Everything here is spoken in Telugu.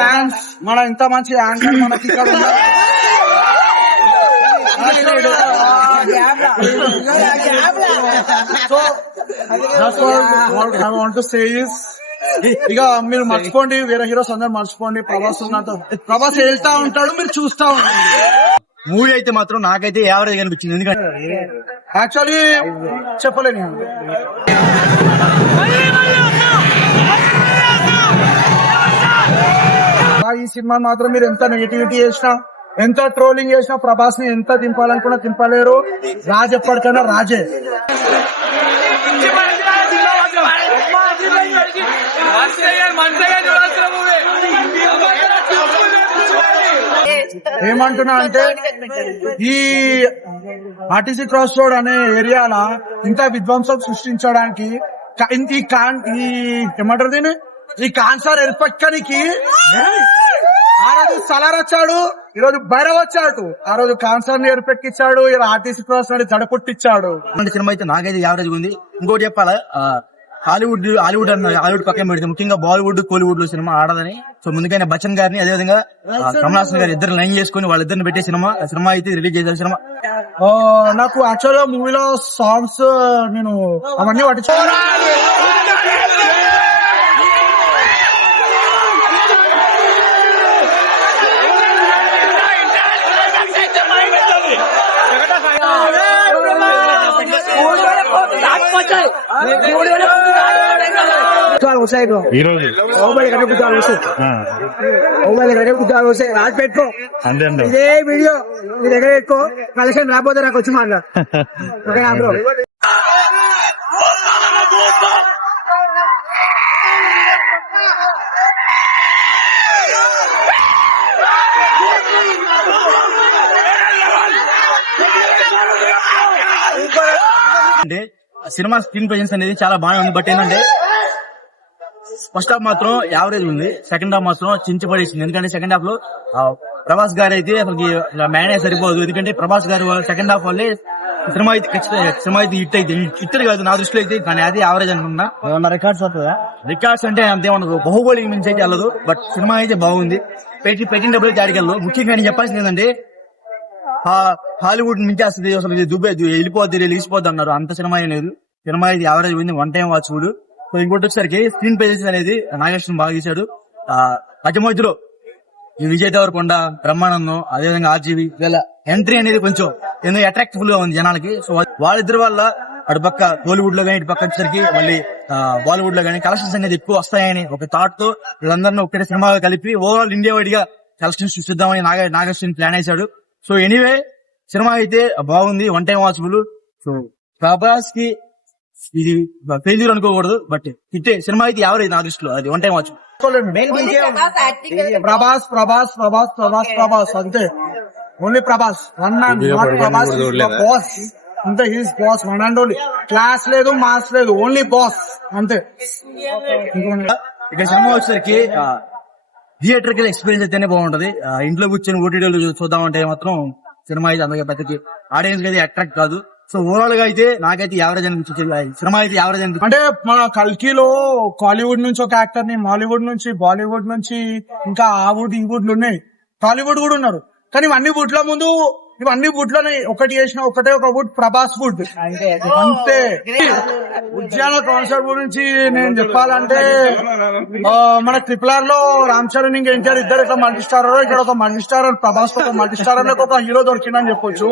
ఫ్యాన్స్ మన ఇంత మంచి యాంకర్ మనకి ఇక్కడ ఉన్నారు. ఇక మీరు మర్చిపోండి, వేరే హీరోస్ అందరు మర్చిపోండి. ప్రభాస్ ఉన్నంత ప్రభాస్ వెళ్తా ఉంటాడు, మీరు చూస్తా ఉండండి. మూవీ అయితే మాత్రం నాకైతే యావరేజ్ అనిపించింది. ఎందుకంటే యాక్చువల్లీ చెప్పలేను, ఈ సినిమా మాత్రం మీరు ఎంత నెగిటివిటీ చేసినా, ఎంత ట్రోలింగ్ చేసినా, ప్రభాస్ ని ఎంత దింపాలనుకున్నా దింపలేరు. రాజ్ ఎప్పటికైనా రాజే. ఏమంటున్నా అంటే ఈ ఆర్టీసీ క్రాస్ రోడ్ అనే ఏరియాలో ఇంత విధ్వంసం సృష్టించడానికి ఈ ఏమంటారు దీన్ని, ఈ కాన్సర్ ఏర్పక్కనికి ఆ రోజు సలార్ వచ్చాడు, ఈ రోజు భైరవ్ వచ్చాడు. ఆ రోజు కాన్సర్ ని ఏర్పెక్కిచ్చాడు, ఇలా ఆర్టీసీ క్రాస్ రోడ్ జడకొట్టిచ్చాడు. సినిమా అయితే నాకైతే యావరేజ్ ఉంది. ఇంకోటి చెప్పాలా, హాలీవుడ్ పక్కన పెడితే ముఖ్యంగా బాలీవుడ్, కోలీవుడ్ లో సినిమా ఆడదని. సో ముందుకైనా బచ్చన్ గారిని, అదేవిధంగా కమల్ హాసన్ గారు ఇద్దరు లైన్ చేసుకుని వాళ్ళిద్దరిని పెట్టే సినిమా అయితే రిలీజ్ చేశారు. సినిమా నాకు యాక్చువల్ గా మూవీలో సాంగ్స్ నేను అవన్నీ పట్టించు. రాసి పెట్టుకో, ఇదే వీడియో మీ దగ్గర పెట్టుకో. కలెక్షన్ రాకపోతే నాకు వచ్చి మాట్లాడు. అంటే సినిమా స్క్రీన్ ప్రెజెన్స్ అనేది చాలా బాగా ఉంది. బట్ ఏంటంటే ఫస్ట్ హాఫ్ మాత్రం యావరేజ్ ఉంది, సెకండ్ హాఫ్ మాత్రం చించపడేసింది. ఎందుకంటే సెకండ్ హాఫ్ లో ప్రభాస్ గారు అయితే అసలు మేనేజ్ సరిపోదు. ఎందుకంటే ప్రభాస్ గారు సెకండ్ హాఫ్ వల్లే సినిమా అయితే హిట్ అయితే హిట్ కాదు నా దృష్టిలో అయితే. కానీ అది యావరేజ్ అనుకున్నా. రికార్డ్స్ అవుతుందా? రికార్డ్స్ అంటే అంతేమన్నా బాహుబలి మించి అయితే వెళ్ళదు. బట్ సినిమా అయితే బాగుంది. పెట్టిన డబ్బులు జాడికెళ్ళదు. ముఖ్యంగా నేను చెప్పాల్సింది ఏంటంటే హాలీవుడ్ నుంచి వస్తుంది, అసలు దుబాయ్ వెళ్ళిపోద్ది అన్నారు. అంత సినిమా ఏం లేదు. సినిమా ఇది యావరేజ్ ఉంది, వన్ టైం వాచ్ఫుల్. సో ఇంకోటి వచ్చేసరికి స్క్రీన్ ప్రెజెన్స్ అనేది నాగేశ్వరం బాగా తీశాడు. మధ్య మధ్యలో ఈ విజయ్ దేవరకొండ, బ్రహ్మానందం, అదేవిధంగా ఆర్జీవి వీళ్ళ ఎంట్రీ అనేది కొంచెం ఎందుకు అట్రాక్టివ్ గా ఉంది జనాలకి. సో వాళ్ళిద్దరి వల్ల అటు పక్క బాలీవుడ్ లో కానీ ఇటు పక్క వచ్చేసరికి మళ్ళీ బాలీవుడ్ లో కానీ కలెక్షన్స్ అనేది ఎక్కువ వస్తాయని ఒక థాట్ తో వీళ్ళందరినీ ఒకటే సినిమాగా కలిపి ఓవరాల్ ఇండియా వైడ్ గా కలెక్షన్స్ సృష్టిద్దామని నాగేశ్వరం ప్లాన్ వేశాడు. సో ఎనీవే సినిమా అయితే బాగుంది, one time watchable. So Prabhas కి ఇది ఫెయిల్యూర్ అనుకోకూడదు. బట్ హిట్టే సినిమా అయితే యావరేజ్ నా దృష్టిలో, అది one time watch. Prabhas Prabhas Prabhas Prabhas Prabhas అంతే, only Prabhas. One man not Prabhas, boss అంతే. He's boss, one and only. Class లేదు, మాస్ లేదు, ఓన్లీ బాస్ అంతే. ఇక సినిమా వచ్చేసరికి థియేటర్కి ఎక్స్పీరియన్స్ అయితేనే బాగుంటది. ఇంట్లో కూర్చొని ఓటీటీలో చూద్దామంటే మాత్రం సినిమా అయితే అందుకే పెద్దకి ఆడియన్స్ అయితే అట్రాక్ట్ కాదు. సో ఓవరాల్ గా అయితే నాకైతే యావరేజ్ అనిపించింది. సినిమా అయితే యావరేజ్ అనిపించింది. అంటే మన కల్కిలో కాలీవుడ్ నుంచి ఒక యాక్టర్ ని, మాలీవుడ్ నుంచి, బాలీవుడ్ నుంచి, ఇంకా ఆ వుడ్ ఈ వుడ్లు ఉన్నాయి, టాలీవుడ్ కూడా ఉన్నారు. కానీ ఇవన్నీ వుడ్ల ముందు, ఇవన్నీ వుడ్లని ఒకటి చేసిన ఒకటే ఒక వుడ్, ప్రభాస్ వుడ్ అంతే. ఉద్యాన కాన్సర్ట్ గురించి నేను చెప్పాలంటే మన RRR లో రామ్ చరణ్ ఇంకా ఎన్టీఆర్ ఇద్దరు ఇట్లా మల్టీ స్టార్, ఇక్కడ ఒక మల్టీ స్టార్ ప్రభాస్, ఒక మల్టీ స్టార్ ఒక హీరో దొరికిందని చెప్పొచ్చు.